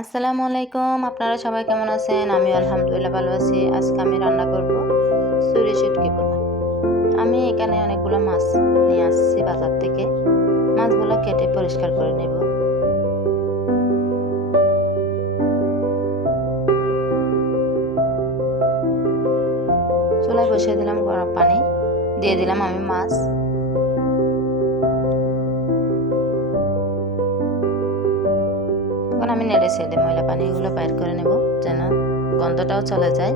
আসসালামু আলাইকুম। আপনারা সবাই কেমন আছেন? আমি আলহামদুলিল্লাহ ভালো আছি। আজকে আমি রান্না করব ছুরি শুটকি ভুনা। আমি এখানে অনেকগুলো মাছ নিয়ে আসছি বাজার থেকে। মাছগুলো কেটে পরিষ্কার করে নেব। চুলায় বসিয়ে দিলাম গরম পানি, দিয়ে দিলাম আমি মাছ। এখন আমি নেড়ে ছেড়ে ময়লা পানিগুলো বাইর করে নেব, যেন গন্ধটাও চলে যায়।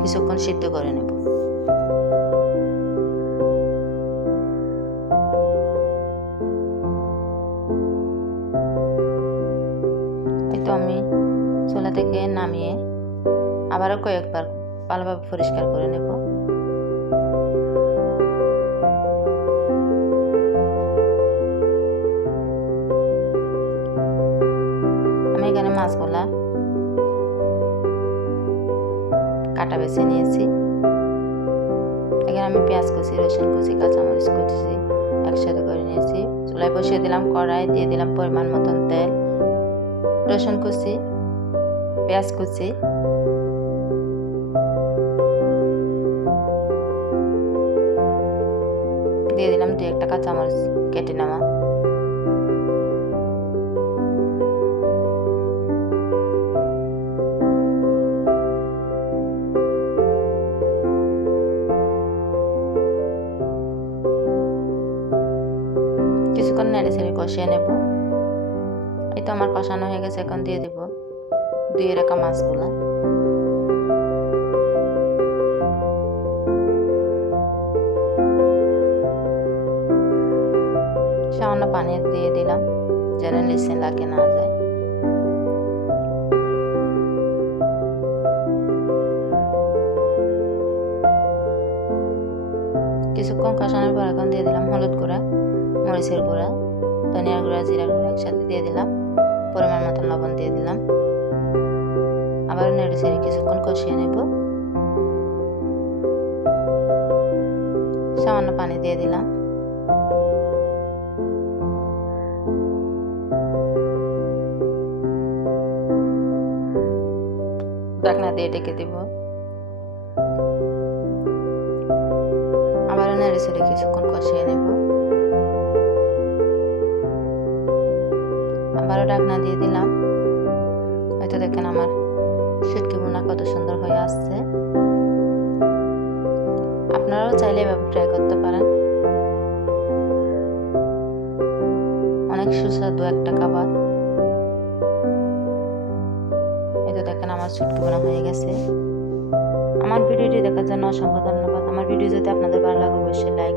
কিছুক্ষণ সিদ্ধ করে নেব। এই তো আমি চুলা থেকে নামিয়ে আবারও কয়েকবার ভালোভাবে পরিষ্কার করে নেব। আমি এখানে মাছগুলা কাটা বেছে নিয়েছি। এখানে আমি পেঁয়াজ কুচি, রসুন কুচি, কাঁচামরিচ কুচি একসাথে করে নিয়েছি। চুলায় বসিয়ে দিলাম কড়াই, দিয়ে দিলাম পরিমাণ মতন তেল, রসুন কুচি, পেঁয়াজ কুচি, দিয়ে দিলাম 2-1টা কাঁচামরিচ কেটে নেওয়া। কিছুক্ষণ নেড়ে ছেড়ে কষিয়ে নেব। এই তো আমার কষানো হয়ে গেছে। এখন দিয়ে দেব ধুয়ে রাখা মাছগুলা। সামান্য পানি দিয়ে দিলাম, যেন নিচে লাগে না যায়। কিছুক্ষণ কষানোর পর এখন দিয়ে দিলাম হলুদ গুঁড়া, মরিচের গুঁড়া, ধনিয়ার গুঁড়া, জিরার গুঁড়া একসাথে দিয়ে দিলাম। পরিমাণ মতন লবণ দিয়ে দিলাম। আবার নেড়ে ছেড়ে কিছুক্ষণ কষিয়ে নেব। সামান্য পানি দিয়ে দিলাম। ঢাকনা দিয়ে ঢেকে দেব। আবার নেড়ে ছেড়ে কিছুক্ষণ কষিয়ে নেব। আবারও ঢাকনা দিয়ে দিলাম। হয়তো দেখেন আমার শুটকি ভুনা কত সুন্দর হয়ে আসছে। আপনারাও চাইলে এভাবে ট্রাই করতে পারেন। অনেক সুস্বাদু একটা খাবার। এই তো দেখেন আমার শুটকি ভুনা হয়ে গেছে। আমার ভিডিওটি দেখার জন্য অসংখ্য ধন্যবাদ। আমার ভিডিও যদি আপনাদের ভালো লাগে অবশ্যই লাইক